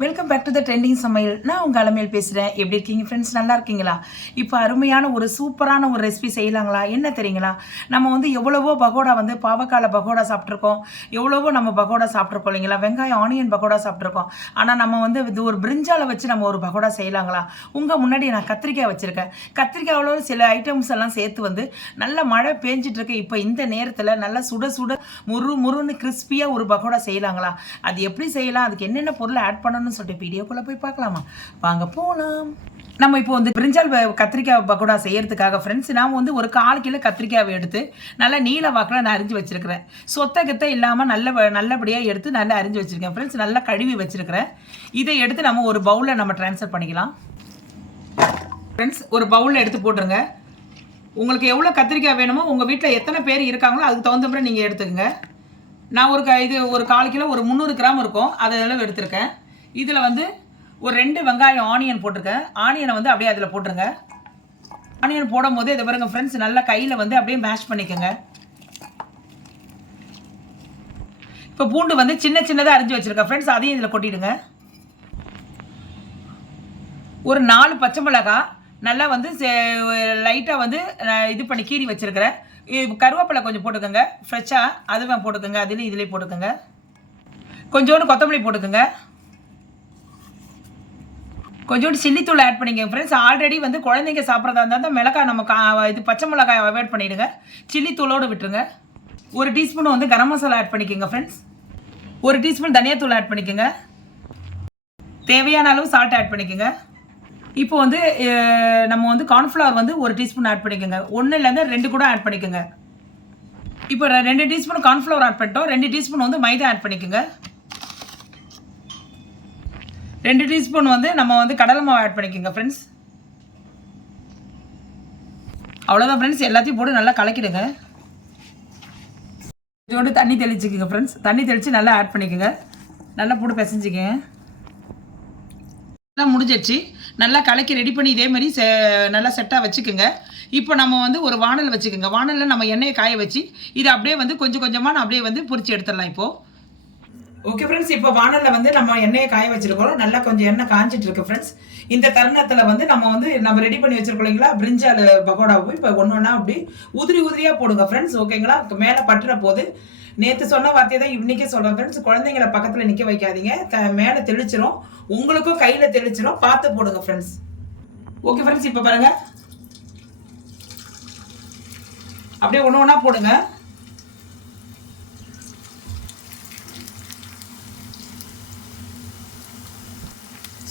Welcome back to the trending சமையல். நான் உங்கள் அலமையில் பேசுகிறேன். எப்படி இருக்கீங்க ஃப்ரெண்ட்ஸ்? நல்லா இருக்கீங்களா? இப்போ அருமையான ஒரு சூப்பரான ஒரு ரெசிபி செய்யலாங்களா? என்ன தெரியுங்களா? நம்ம எவ்வளவோ பகோடா பாவக்கால பகோடா சாப்பிட்ருக்கோம். எவ்வளவோ நம்ம பகோடா சாப்பிட்ருக்கோம் இல்லைங்களா? வெங்காயம் ஆனியன் பகோடா சாப்பிட்ருக்கோம். ஆனால் நம்ம இது ஒரு பிரிஞ்சால வச்சு நம்ம ஒரு பகோடா செய்யலாங்களா? உங்கள் முன்னாடி நான் கத்திரிக்காய் வச்சுருக்கேன். கத்திரிக்காயோட சில ஐட்டம்ஸ் எல்லாம் சேர்த்து நல்ல மழை பேஞ்சிட்டு இருக்கு. இப்போ இந்த நேரத்தில் நல்லா சுட சுட முருன்னு கிறிஸ்பியாக ஒரு பகோடா செய்யலாங்களா? அது எப்படி செய்யலாம்? அதுக்கு என்னென்ன பொருள் ஆட் பண்ணணும் சொல்லிட்டு வீடியோக்குள்ள போய் பார்க்கலாமா? வாங்க போலாம். நம்ம இப்போ பிரிஞ்சால் கத்திரிக்காய் பக்கோடா செய்யறதுக்காக ஃப்ரெண்ட்ஸ் நான் ஒரு 1/4 கிலோ கத்திரிக்காவை எடுத்து நல்லா நீல வாக்கில் நான் அரிஞ்சு வச்சிருக்கிறேன். சொத்த இல்லாமல் நல்லபடியாக எடுத்து நல்லா அரிஞ்சு வச்சிருக்கேன் ஃப்ரெண்ட்ஸ். நல்லா கழுவி வச்சிருக்கிறேன். இதை எடுத்து நம்ம ஒரு பவுலில் நம்ம ட்ரான்ஸ்ஃபர் பண்ணிக்கலாம் ஃப்ரெண்ட்ஸ். ஒரு பவுலில் எடுத்து போட்டுருங்க. உங்களுக்கு எவ்வளோ கத்திரிக்காய் வேணுமோ, உங்கள் வீட்டில் எத்தனை பேர் இருக்காங்களோ அதுக்கு தகுந்த மாதிரி நீங்கள் எடுத்துக்கோங்க. நான் ஒரு 1/4 கிலோ ஒரு 300 கிராம் இருக்கும், அதெல்லாம் எடுத்திருக்கேன். இதில் ஒரு 2 வெங்காயம் ஆனியன் போட்டிருக்கேன். ஆனியனை அப்படியே அதில் போட்டுருங்க. ஆனியன் போடும் போது இதை பாருங்க ஃப்ரெண்ட்ஸ், நல்லா கையில் அப்படியே மேஷ் பண்ணிக்கோங்க. இப்போ பூண்டு சின்னதாக அரிஞ்சு வச்சுருக்கேன் ஃப்ரெண்ட்ஸ், அதையும் இதில் கொட்டிடுங்க. ஒரு 4 பச்சை மிளகாய் நல்லா லைட்டாக இது பண்ணி கீறி வச்சுருக்கிறேன். கருவேப்பிலை கொஞ்சம் போட்டுக்கோங்க ஃப்ரெஷ்ஷாக, அதுவும் போட்டுக்கோங்க. அதுலேயும் இதிலே போட்டுக்கோங்க. கொஞ்சோண்டு கொத்தமல்லி போட்டுக்கோங்க. கொஞ்சோண்டு சில்லித்தூள் ஆட் பண்ணிக்கோங்க ஃப்ரெண்ட்ஸ். ஆல்ரெடி குழந்தைங்க சாப்பிட்றதா இருந்தால் மிளகாய் நம்ம இது பச்சை மிளகாய் அவாய்ட் பண்ணிவிடுங்க. சில்லித்தூளோடு விட்டுருங்க. 1 டீஸ்பூன் கரம் மசாலா ஆட் பண்ணிக்கோங்க ஃப்ரெண்ட்ஸ். 1 டீஸ்பூன் தனியாத்தூள் ஆட் பண்ணிக்கோங்க. தேவையான அளவு சால்ட் ஆட் பண்ணிக்கோங்க. இப்போ நம்ம கார்ன்ஃப்ளவர் 1 டீஸ்பூன் ஆட் பண்ணிக்கோங்க. 1 2 கூட ஆட் பண்ணிக்கோங்க. இப்போ 2 டீஸ்பூன் கார்ன்ஃப்ளவர் ஆட் பண்ணிட்டோம். 2 டீஸ்பூன் மைதா ஆட் பண்ணிக்கோங்க. 2 டீஸ்பூன் நம்ம கடலை மாவு ஆட் பண்ணிக்கோங்க ஃப்ரெண்ட்ஸ். அவ்வளோதான் ஃப்ரெண்ட்ஸ், எல்லாத்தையும் போட்டு நல்லா கலக்கிடுங்க. இதோடு தண்ணி தெளிச்சுக்கோங்க ஃப்ரெண்ட்ஸ். தண்ணி தெளித்து நல்லா ஆட் பண்ணிக்கோங்க. நல்லா போட்டு பிசைஞ்சிக்கங்க. நல்லா முடிஞ்சிடுச்சு. நல்லா கலக்கி ரெடி பண்ணி இதே மாதிரி நல்லா செட்டாக வச்சுக்கோங்க. இப்போ நம்ம ஒரு வானல் வச்சுக்கோங்க. வானலில் நம்ம எண்ணெயை காய வச்சு இதை அப்படியே கொஞ்சம் கொஞ்சமாக நான் அப்படியே பொரிச்சு எடுத்துடலாம் இப்போது. ஓகே ஃப்ரெண்ட்ஸ், இப்போ வானலில் நம்ம எண்ணெயை காய வச்சுருக்கோம். நல்லா கொஞ்சம் எண்ணெய் காஞ்சிட்டு இருக்கு ஃப்ரெண்ட்ஸ். இந்த தருணத்தில் நம்ம ரெடி பண்ணி வச்சுருக்கோம் இல்லைங்களா பிரிஞ்சால் பகோடாவும் இப்போ ஒன்று அப்படி உதிரியாக போடுங்க ஃப்ரெண்ட்ஸ். ஓகேங்களா? மேலே பட்டுற போது நேற்று சொன்ன வார்த்தையை தான் இன்றைக்கே சொல்கிறேன் ஃப்ரெண்ட்ஸ். குழந்தைங்களை பக்கத்தில் நிற்க வைக்காதீங்க. மேலே தெளிச்சிரும், உங்களுக்கும் கையில் தெளிச்சிரும். பார்த்து போடுங்க ஃப்ரெண்ட்ஸ். ஓகே ஃப்ரெண்ட்ஸ், இப்போ பாருங்கள் அப்படியே ஒன்றா போடுங்க.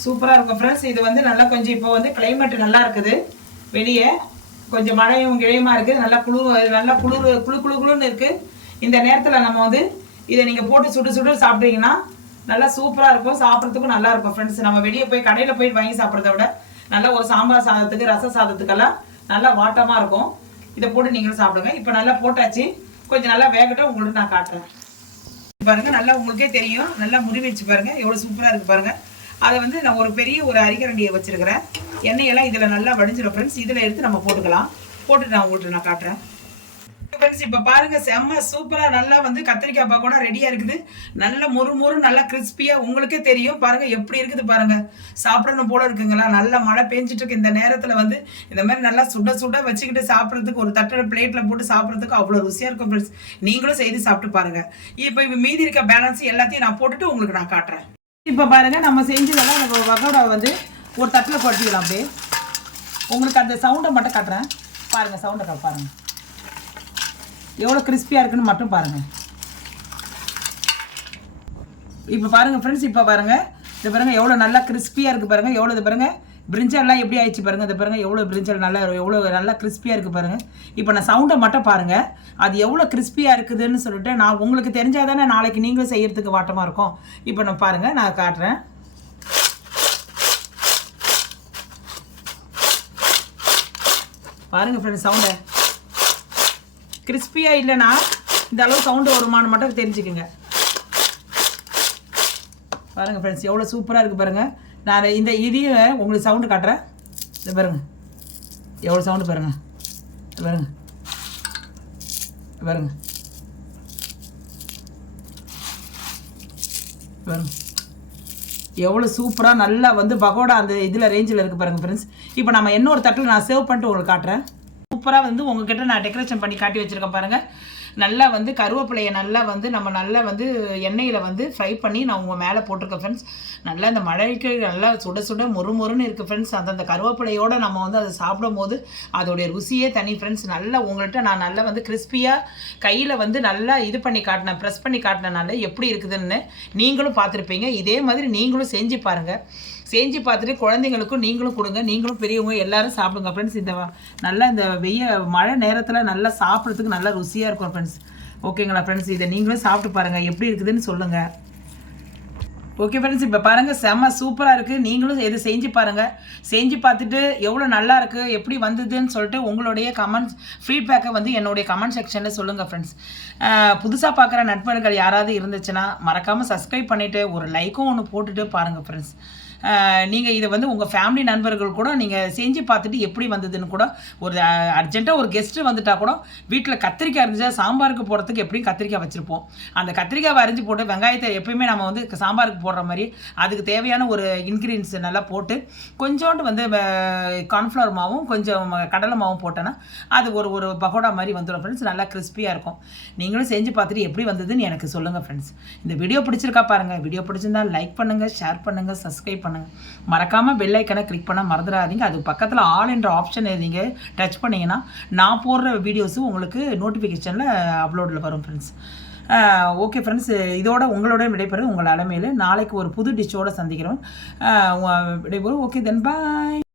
சூப்பராக இருக்கும் ஃப்ரெண்ட்ஸ். இது நல்லா கொஞ்சம் இப்போ கிளைமேட் நல்லா இருக்குது. வெளியே கொஞ்சம் மழையும் கிழையுமா இருக்குது. நல்லா குளுன்னு இருக்குது. இந்த நேரத்தில் நம்ம இதை நீங்கள் போட்டு சுடு சாப்பிட்டீங்கன்னா நல்லா சூப்பராக இருக்கும். சாப்பிட்றதுக்கும் நல்லா இருக்கும் ஃப்ரெண்ட்ஸ். நம்ம வெளியே போய் கடையில் போய் வாங்கி சாப்பிட்றத விட நல்லா ஒரு சாம்பார் சாதத்துக்கு ரச சாதத்துக்கெல்லாம் நல்லா வாட்டமாக இருக்கும். இதை போட்டு நீங்களும் சாப்பிடுங்க. இப்போ நல்லா போட்டாச்சு. கொஞ்சம் நல்லா வேகட்டும், உங்களுக்கு நான் காட்டுறேன். பாருங்கள், நல்லா உங்களுக்கே தெரியும். நல்லா முறிவிச்சு பாருங்கள் எவ்வளோ சூப்பராக இருக்குது பாருங்கள். அதை நான் ஒரு பெரிய அரிக்கரண்டியை வச்சுருக்கிறேன். எண்ணெயெல்லாம் இதில் நல்லா வடிஞ்சிடும் ஃப்ரெண்ட்ஸ். இதில் எடுத்து நம்ம போட்டுக்கலாம். போட்டுட்டு நான் உங்களுக்கு நான் காட்டுறேன் ஃப்ரெண்ட்ஸ். இப்போ பாருங்கள், செம்ம சூப்பராக நல்லா கத்திரிக்காய் பக்கோடா ரெடியாக இருக்குது. நல்ல மொறு நல்லா கிறிஸ்பியாக உங்களுக்கே தெரியும். பாருங்கள் எப்படி இருக்குது பாருங்கள். சாப்பிடணும் போல இருக்குங்களா? நல்லா மழை பெஞ்சிட்டு இருக்கு. இந்த நேரத்தில் இந்த மாதிரி நல்லா சுட வச்சுக்கிட்டு சாப்பிட்றதுக்கு ஒரு தட்டோட பிளேட்டில் போட்டு சாப்பிட்றதுக்கு அவ்வளோ ருசியாக இருக்கும் ஃப்ரெண்ட்ஸ். நீங்களும் செய்து சாப்பிட்டு பாருங்கள். இப்போ மீதி இருக்க பேலன்ஸ் எல்லாத்தையும் நான் போட்டுட்டு உங்களுக்கு நான் காட்டுறேன். இப்போ பாருங்கள், நம்ம செஞ்சதெல்லாம் நம்ம பகோடா ஒரு தட்டில் கொட்டிக்கலாம். அப்படியே உங்களுக்கு அந்த சவுண்டை மட்டும் காட்டுறேன் பாருங்கள். சவுண்டை பாருங்கள் எவ்வளோ கிறிஸ்பியாக இருக்குன்னு மட்டும் பாருங்கள். இப்போ பாருங்கள் ஃப்ரெண்ட்ஸ், இப்போ பாருங்கள் இது பாருங்கள் எவ்வளோ நல்லா கிறிஸ்பியாக இருக்குது பாருங்கள். எவ்வளோ இது பாருங்கள் பிரிஞ்சால்லாம் எப்படி ஆயிடுச்சு பாருங்கள். இது பாருங்கள் எவ்வளோ பிரிஞ்சால் எவ்வளோ நல்லா கிறிஸ்பியாக இருக்குது பாருங்கள். இப்போ நான் சவுண்டை மட்டும் பாருங்கள், அது எவ்வளோ கிறிஸ்பியாக இருக்குதுன்னு சொல்லிட்டு நான் உங்களுக்கு தெரிஞ்சால் தானே நாளைக்கு நீங்களும் செய்கிறதுக்கு வாட்டமாக இருக்கும். இப்போ நான் பாருங்கள், நான் காட்டுறேன். பாருங்கள் ஃப்ரெண்ட்ஸ், சவுண்டை கிறிஸ்பியாக இல்லைன்னா இந்த அளவு சவுண்டு வருமானு மட்டும் தெரிஞ்சுக்குங்க. பாருங்கள் ஃப்ரெண்ட்ஸ் எவ்வளோ சூப்பராக இருக்குது பாருங்கள். நான் இதையும் உங்களுக்கு சவுண்டு காட்டுறேன். இது பாருங்கள் எவ்வளோ சவுண்டு பாருங்கள். பாருங்கள் பாருங்கள் பாருங்கள் எவ்வளோ சூப்பராக நல்லா வந்து பகோடா அந்த இதில் ரேஞ்சில் இருக்குது பாருங்கள் ஃப்ரெண்ட்ஸ். இப்போ நம்ம இன்னொரு தட்டில் நான் சேவ் பண்ணிட்டு உங்களுக்கு காட்டுறேன். சூப்பராக வந்து உங்ககிட்ட நான் டெக்கரேஷன் பண்ணி காட்டி வச்சுருக்கேன் பாருங்கள். நல்லா வந்து கருவேப்பிலையை நல்லா வந்து நம்ம நல்லா வந்து எண்ணெயில் வந்து ஃப்ரை பண்ணி நான் உங்கள் மேலே போட்டிருக்கேன் ஃப்ரெண்ட்ஸ். நல்லா இந்த மழைக்கு நல்லா சுட சுட மொறுன்னு இருக்குது ஃப்ரெண்ட்ஸ். அந்த கருவேப்பிலையோடு நம்ம வந்து அதை சாப்பிடும் போது அதோடைய ருசியே தனி ஃப்ரெண்ட்ஸ். நல்லா உங்கள்கிட்ட நான் நல்லா வந்து கிறிஸ்பியாக கையில் வந்து நல்லா இது பண்ணி காட்டினேன், ப்ரெஸ் பண்ணி காட்டினனால எப்படி இருக்குதுன்னு நீங்களும் பார்த்துருப்பீங்க. இதே மாதிரி நீங்களும் செஞ்சு பாருங்கள். செஞ்சு பார்த்துட்டு குழந்தைங்களுக்கும் நீங்களும் கொடுங்க, நீங்களும் பெரியவங்க எல்லோரும் சாப்பிடுங்க ஃப்ரெண்ட்ஸ். இந்த நல்லா இந்த மழை நேரத்தில் நல்லா சாப்பிட்றதுக்கு நல்லா ருசியாக இருக்கும் ஃப்ரெண்ட்ஸ். ஓகேங்களா ஃப்ரெண்ட்ஸ், இதை நீங்களும் சாப்பிட்டு பாருங்கள், எப்படி இருக்குதுன்னு சொல்லுங்கள். ஓகே ஃப்ரெண்ட்ஸ், இப்போ பாருங்கள் செம்ம சூப்பராக இருக்குது. நீங்களும் எது செஞ்சு பாருங்கள். செஞ்சு பார்த்துட்டு எவ்வளோ நல்லா இருக்குது, எப்படி வந்ததுன்னு சொல்லிட்டு உங்களுடைய கமெண்ட்ஸ் ஃபீட்பேக்கை வந்து என்னுடைய கமெண்ட் செக்ஷனில் சொல்லுங்கள் ஃப்ரெண்ட்ஸ். புதுசாக பார்க்குற நண்பர்கள் யாராவது இருந்துச்சுன்னா மறக்காமல் சப்ஸ்கிரைப் பண்ணிவிட்டு ஒரு லைக்கும் ஒன்று போட்டுட்டு பாருங்கள் ஃப்ரெண்ட்ஸ். நீங்கள் இதை வந்து உங்கள் ஃபேமிலி நண்பர்கள் கூட நீங்கள் செஞ்சு பார்த்துட்டு எப்படி வந்ததுன்னு கூட ஒரு அர்ஜென்ட்டாக ஒரு கெஸ்ட்டு வந்துட்டால் கூட வீட்டில் கத்திரிக்காய் இருந்துச்சா சாம்பாருக்கு போடுறதுக்கு எப்படியும் கத்திரிக்காய் வச்சுருப்போம். அந்த கத்திரிக்காய் அரிஞ்சு போட்டு வெங்காயத்தை எப்பயுமே நம்ம வந்து சாம்பாருக்கு போடுற மாதிரி அதுக்கு தேவையான ஒரு இன்க்ரீடியன்ஸ் நல்லா போட்டு கொஞ்சோண்டு வந்து கார்ன்ஃப்ளவர் மாவும் கொஞ்சம் கடலை மாவும் போட்டோன்னா அது ஒரு பகோடா மாதிரி வந்துடும் ஃப்ரெண்ட்ஸ். நல்லா கிறிஸ்பியாக இருக்கும். நீங்களும் செஞ்சு பார்த்துட்டு எப்படி வந்ததுன்னு எனக்கு சொல்லுங்கள் ஃப்ரெண்ட்ஸ். இந்த வீடியோ பிடிச்சிருக்கா பாருங்கள். வீடியோ பிடிச்சிருந்தா லைக் பண்ணுங்கள், ஷேர் பண்ணுங்கள், சப்ஸ்கிரைப் பண்ணுங்கள். மறக்காமல் பெல் ஐக்கனை கிளிக் பண்ண மறந்துடாதீங்க. அது பக்கத்தில் ஆல் என்ற ஆப்ஷன் நீங்கள் டச் பண்ணிங்கன்னா நான் போடுற வீடியோஸு உங்களுக்கு நோட்டிஃபிகேஷனில் அப்லோடில் வரும் ஃப்ரெண்ட்ஸ். ஓகே ஃப்ரெண்ட்ஸ், இதோட உங்களோட விடைபெறும் உங்கள் அலமையில். நாளைக்கு ஒரு புது டிஷ்ஷோடு சந்திக்கிறோம். விடைபெறும். ஓகே தென் பாய்.